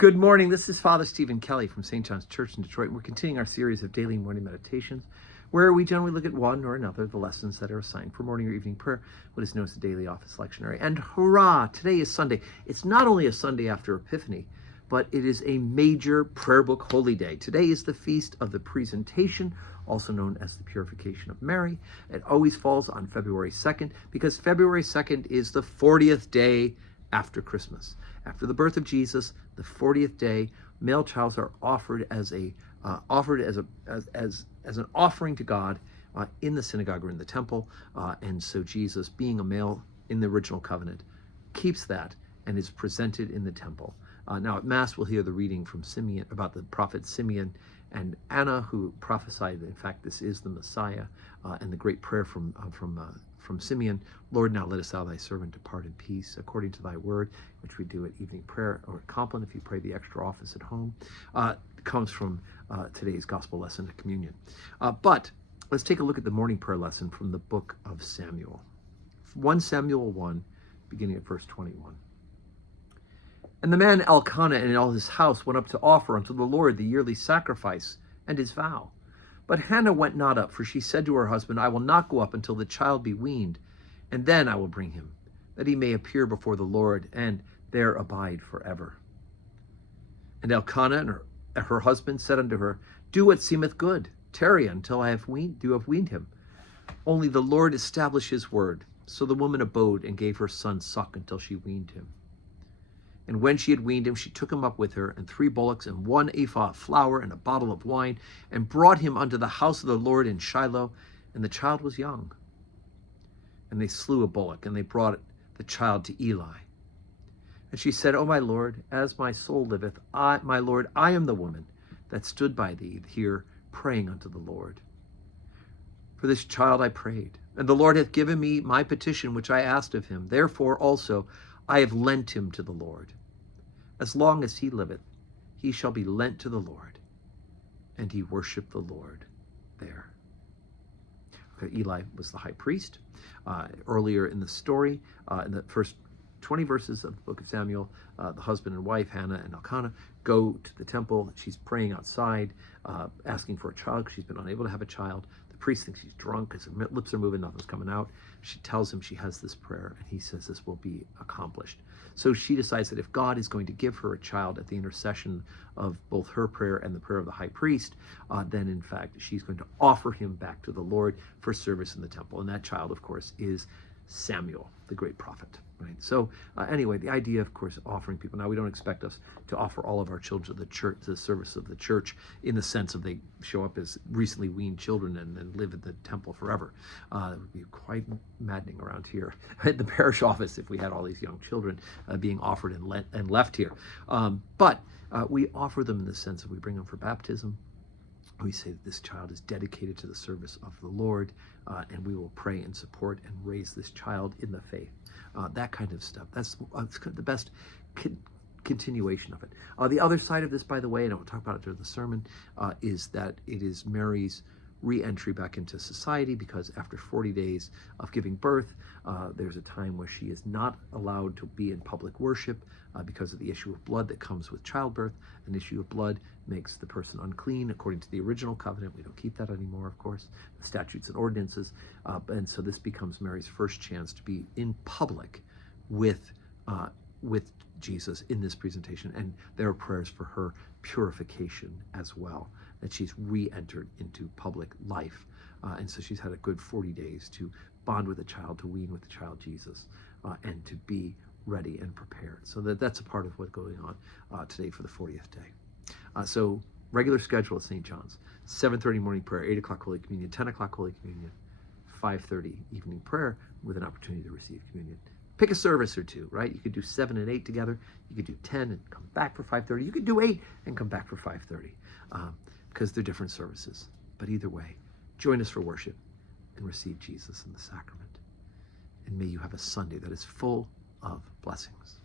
Good morning. This is Father Stephen Kelly from St. John's Church in Detroit. We're continuing our series of daily morning meditations, where we generally look at one or another of the lessons that are assigned for morning or evening prayer, what is known as the daily office lectionary. And hurrah, today is Sunday. It's not only a Sunday after Epiphany, but it is a major prayer book holy day. Today is the feast of the Presentation, also known as the Purification of Mary. It always falls on February 2nd, because February 2nd is the 40th day after Christmas. After the birth of Jesus, the 40th day, male childs are offered as an offering to God in the synagogue or in the temple, and so Jesus, being a male in the original covenant, keeps that and is presented in the temple. Now at Mass, we'll hear the reading from Simeon about the prophet Simeon and Anna, who prophesied that in fact this is the Messiah, and the great prayer from Simeon: Lord, now lettest thou thy servant depart in peace, according to thy word, which we do at evening prayer or at Compline if you pray the extra office at home. Comes from today's gospel lesson at communion. But let's take a look at the morning prayer lesson from the book of Samuel. 1 Samuel 1, beginning at verse 21. And the man Elkanah and all his house went up to offer unto the Lord the yearly sacrifice and his vow. But Hannah went not up, for she said to her husband, I will not go up until the child be weaned, and then I will bring him, that he may appear before the Lord, and there abide forever. And Elkanah and her husband said unto her, Do what seemeth good, tarry until I have weaned him. Only the Lord establish his word. So the woman abode and gave her son suck until she weaned him. And when she had weaned him, she took him up with her, and 3 bullocks, and 1 ephah of flour, and a bottle of wine, and brought him unto the house of the Lord in Shiloh, and the child was young. And they slew a bullock, and they brought the child to Eli. And she said, O my Lord, as my soul liveth, my Lord, I am the woman that stood by thee here praying unto the Lord. For this child I prayed, and the Lord hath given me my petition which I asked of him. Therefore also I have lent him to the Lord. As long as he liveth, he shall be lent to the Lord. And he worshiped the Lord there. Okay, Eli was the high priest. Earlier in the story, in the first 20 verses of the book of Samuel, the husband and wife, Hannah and Elkanah, go to the temple. She's praying outside, asking for a child because she's been unable to have a child. The priest thinks she's drunk because her lips are moving, nothing's coming out. She tells him she has this prayer, and he says this will be accomplished. So she decides that if God is going to give her a child at the intercession of both her prayer and the prayer of the high priest, then in fact she's going to offer him back to the Lord for service in the temple. And that child, of course, is Samuel, the great prophet. Right. So anyway, the idea, of course, offering people. Now, we don't expect us to offer all of our children to the church, to the service of the church, in the sense of they show up as recently weaned children and live in the temple forever. It would be quite maddening around here at the parish office if we had all these young children being offered and left here. But we offer them in the sense that we bring them for baptism. We say that this child is dedicated to the service of the Lord, and we will pray and support and raise this child in the faith. That kind of stuff. That's the best continuation of it. The other side of this, by the way, and I'll talk about it during the sermon, is that it is Mary's re-entry back into society, because after 40 days of giving birth, there's a time where she is not allowed to be in public worship because of the issue of blood that comes with childbirth. An issue of blood makes the person unclean according to the original covenant. We don't keep that anymore, of course, the statutes and ordinances. And so this becomes Mary's first chance to be in public with Jesus in this presentation. And there are prayers for her purification as well, that she's re-entered into public life. And so she's had a good 40 days to bond with the child, to wean with the child Jesus, and to be ready and prepared. So that's a part of what's going on today for the 40th day. So regular schedule at St. John's: 7:30 morning prayer, 8 o'clock Holy Communion, 10 o'clock Holy Communion, 5:30 evening prayer with an opportunity to receive communion. Pick a service or two, right? You could do 7 and 8 together. You could do 10 and come back for 5:30. You could do 8 and come back for 5:30, because they're different services. But either way, join us for worship and receive Jesus in the sacrament. And may you have a Sunday that is full of blessings.